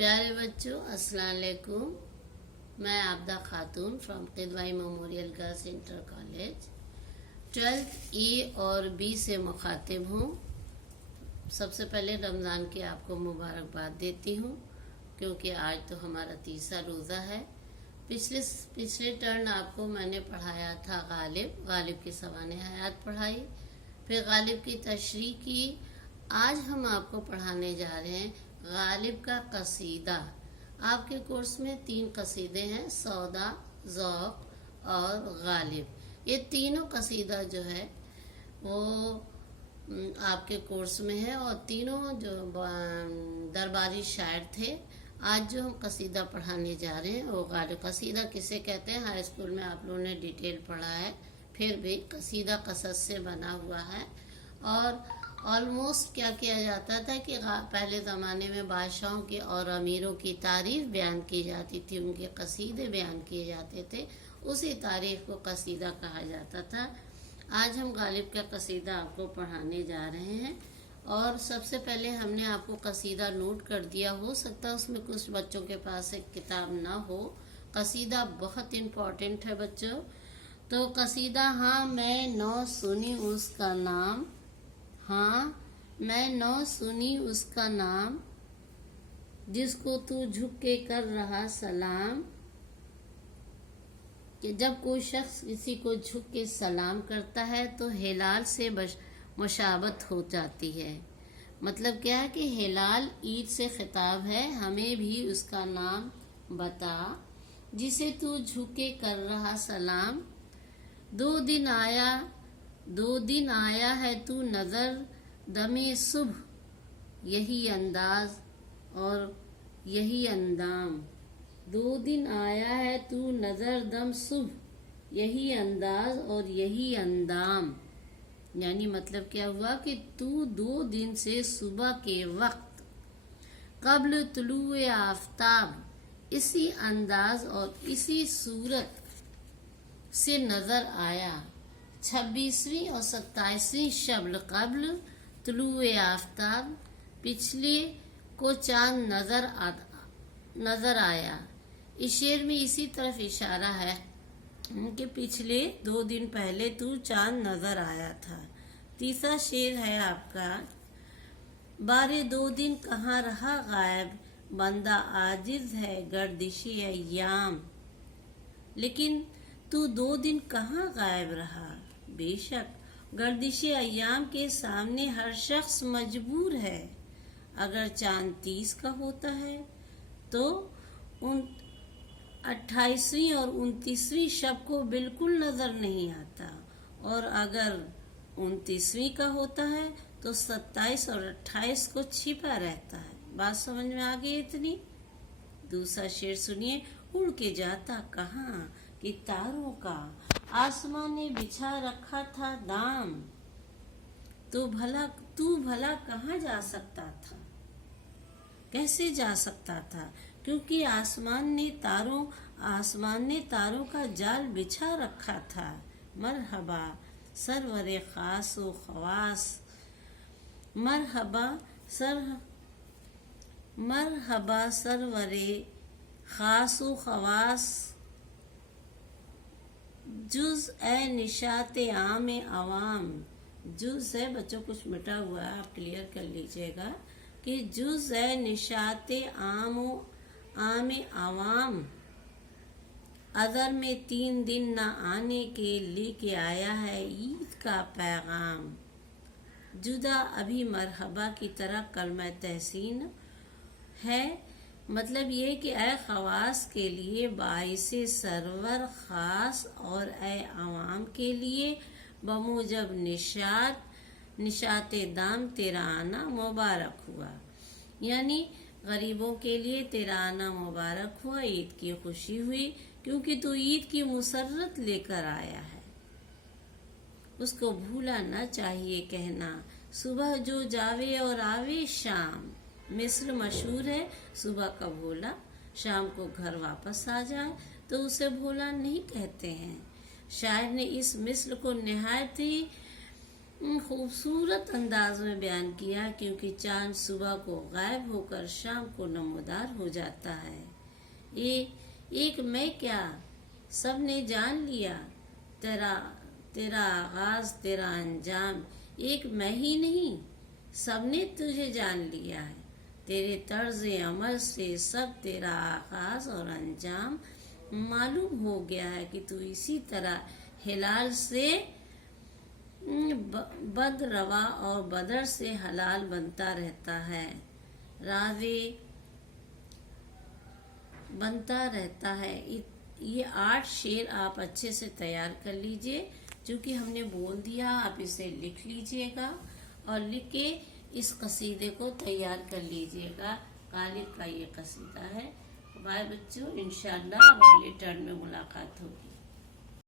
پیارے بچوں السلام علیکم. میں Abida Khatoon from Kidwai memorial girls inter college 12th E اور B سے مخاطب ہوں. سب سے پہلے رمضان کی آپ کو مبارکباد دیتی ہوں کیونکہ آج تو ہمارا تیسرا روزہ ہے. پچھلے ٹرن آپ کو میں نے پڑھایا تھا غالب کی سوانح حیات پڑھائی، پھر غالب کی تشریح کی. آج ہم آپ کو پڑھانے جا رہے ہیں غالب کا قصیدہ. آپ کے کورس میں 3 قصیدے ہیں، سودا، ذوق اور غالب. یہ تینوں قصیدہ جو ہے وہ آپ کے کورس میں ہے اور تینوں جو درباری شاعر تھے. آج جو ہم قصیدہ پڑھانے جا رہے ہیں وہ غالب. قصیدہ کسے کہتے ہیں ہائی اسکول میں آپ لوگوں نے ڈیٹیل پڑھا ہے، پھر بھی قصیدہ قصص سے بنا ہوا ہے. اور آلموسٹ کیا کیا جاتا تھا کہ پہلے زمانے میں بادشاہوں کی اور امیروں کی تعریف بیان کی جاتی تھی، ان کے قصیدے بیان کیے جاتے تھے، اسی تعریف کو قصیدہ کہا جاتا تھا. آج ہم غالب کا قصیدہ آپ کو پڑھانے جا رہے ہیں اور سب سے پہلے ہم نے آپ کو قصیدہ نوٹ کر دیا. ہو سکتا ہے اس میں کچھ بچوں کے پاس ایک کتاب نہ ہو. قصیدہ بہت امپورٹنٹ ہے بچوں. تو قصیدہ ہاں میں نو سنی اس کا نام، ہاں میں نو سنی اس کا نام، جس کو تو جھک کے کر رہا سلام. کہ جب کوئی شخص کسی کو جھک کے سلام کرتا ہے تو ہلال سے مشابہت ہو جاتی ہے. مطلب کیا ہے کہ ہلال عید سے خطاب ہے، ہمیں بھی اس کا نام بتا جسے تو جھک کے کر رہا سلام. دو دن آیا ہے تو نظر دم صبح، یہی انداز اور یہی اندام. 2 دن آیا ہے تو نظر دم صبح، یہی انداز اور یہی اندام. یعنی مطلب کیا ہوا کہ تو 2 دن سے صبح کے وقت قبل طلوع آفتاب اسی انداز اور اسی صورت سے نظر آیا. 26ویں اور 27ویں شب قبل طلوع آفتاب پچھلے کو چاند نظر آیا. اس شعر میں اسی طرف اشارہ ہے کہ پچھلے 2 دن پہلے تو چاند نظر آیا تھا. تیسرا شعر ہے آپ کا، بارے 2 دن کہاں رہا غائب، بندہ عاجز ہے گردش ایام. لیکن تو 2 دن کہاں غائب رہا، بے شک گردش ایام کے سامنے ہر شخص مجبور ہے. اگر چاند 30 کا ہوتا ہے تو 28ویں اور 29ویں شب کو بالکل نظر نہیں آتا، اور اگر 29ویں کا ہوتا ہے تو 27 اور 28 کو چھپا رہتا ہے. بات سمجھ میں آ گئی اتنی؟ دوسرا شعر سنیے، اڑ کے جاتا کہاں کہ تاروں کا آسمان نے بچھا رکھا تھا دام. تو بھلا کہاں جا سکتا تھا، کیسے جا سکتا تھا، کیونکہ آسمان نے تاروں کا جال بچھا رکھا تھا. مرحبا سرور خاص و خواص، مرحبا سرور خاص و خواص، جز اے نشاط عام عوام. جز ہے بچوں کچھ مٹا ہوا ہے، آپ کلیئر کر لیجئے گا کہ جز اے نشاط عام عوام، اذر میں 3 دن نہ آنے کے لے کے آیا ہے عید کا پیغام. جدا ابھی مرحبا کی طرح کلمہ تحسین ہے. مطلب یہ کہ اے خواص کے لیے باعث سرور خاص اور اے عوام کے لیے بموجب نشاط دام تیرا آنا مبارک ہوا. یعنی غریبوں کے لیے تیرا آنا مبارک ہوا، عید کی خوشی ہوئی کیونکہ تو عید کی مسرت لے کر آیا ہے. اس کو بھولا نہ چاہیے کہنا، صبح جو جاوے اور آوے شام. مصر مشہور ہے، صبح کا بھولا شام کو گھر واپس آ جائے تو اسے بھولا نہیں کہتے ہیں. شاعر نے اس مثل کو نہایت ہی خوبصورت انداز میں بیان کیا، کیونکہ چاند صبح کو غائب ہو کر شام کو نمودار ہو جاتا ہے۔ ایک میں کیا سب نے جان لیا، تیرا آغاز تیرا انجام، ایک میں ہی نہیں سب نے تجھے جان لیا ہے، تیرے طرز عمل سے سب تیرا آغاز اور انجام معلوم ہو گیا ہے کہ تو اسی طرح ہلال سے بد روا اور بدر سے حلال بنتا رہتا ہے، راوی بنتا رہتا ہے۔ یہ 8 شعر آپ اچھے سے تیار کر لیجئے، چونکہ ہم نے بول دیا آپ اسے لکھ لیجئے گا اور لکھ کے اس قصیدے کو تیار کر لیجئے گا۔ غالب کا یہ قصیدہ ہے۔ بائے بچوں، انشاءاللہ اب اگلے ٹرن میں ملاقات ہوگی۔